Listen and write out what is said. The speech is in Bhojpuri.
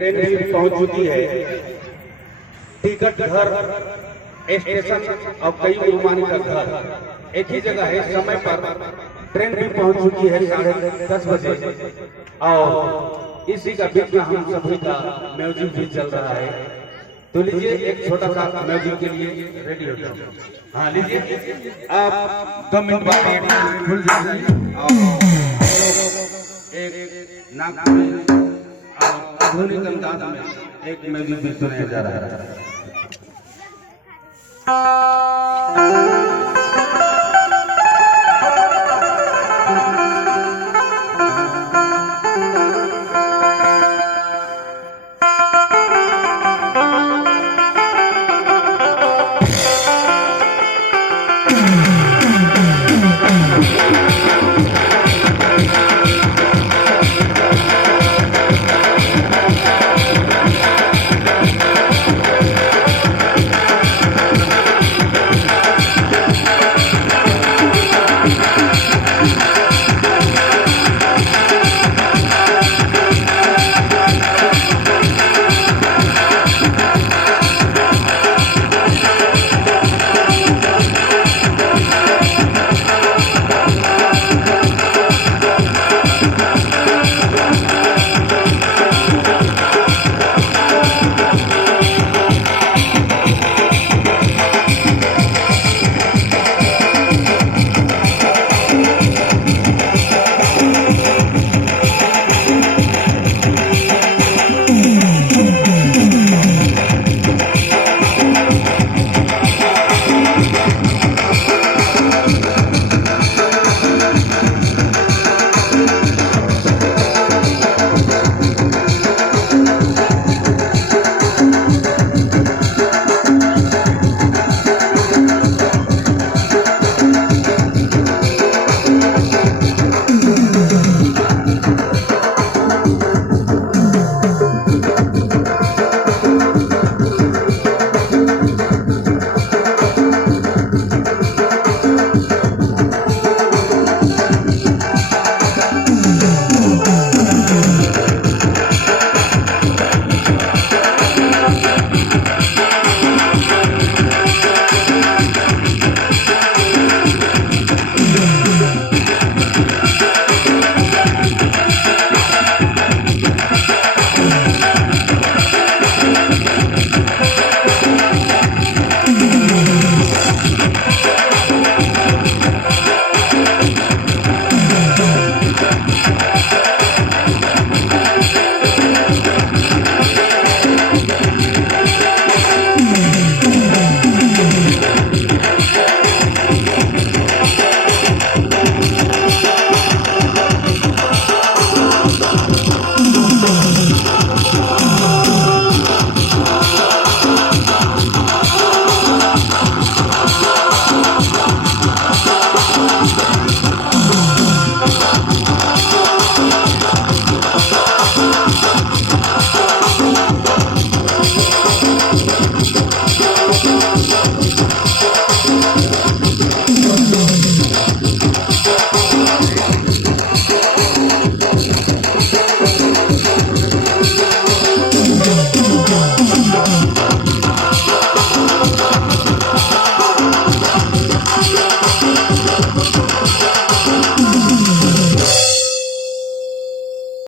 ट्रेन भी पहुंच चुकी है। टिकट घर स्टेशन और कई रुमानी का घर एक ही जगह है। समय पर ट्रेन भी पहुंच चुकी है 10:30 बजे और इसी का बीच में हम सभी का म्यूजिक भी चल रहा है। तो लीजिए एक छोटा सा म्यूजिक के लिए रेडी हो जाओ। हाँ लीजिए आप 2 मिनट बाद खुल जाइए और एक नागपुरी आधुनिक अंदाज में एक म्यूजिक भी सुनाया जा रहा है।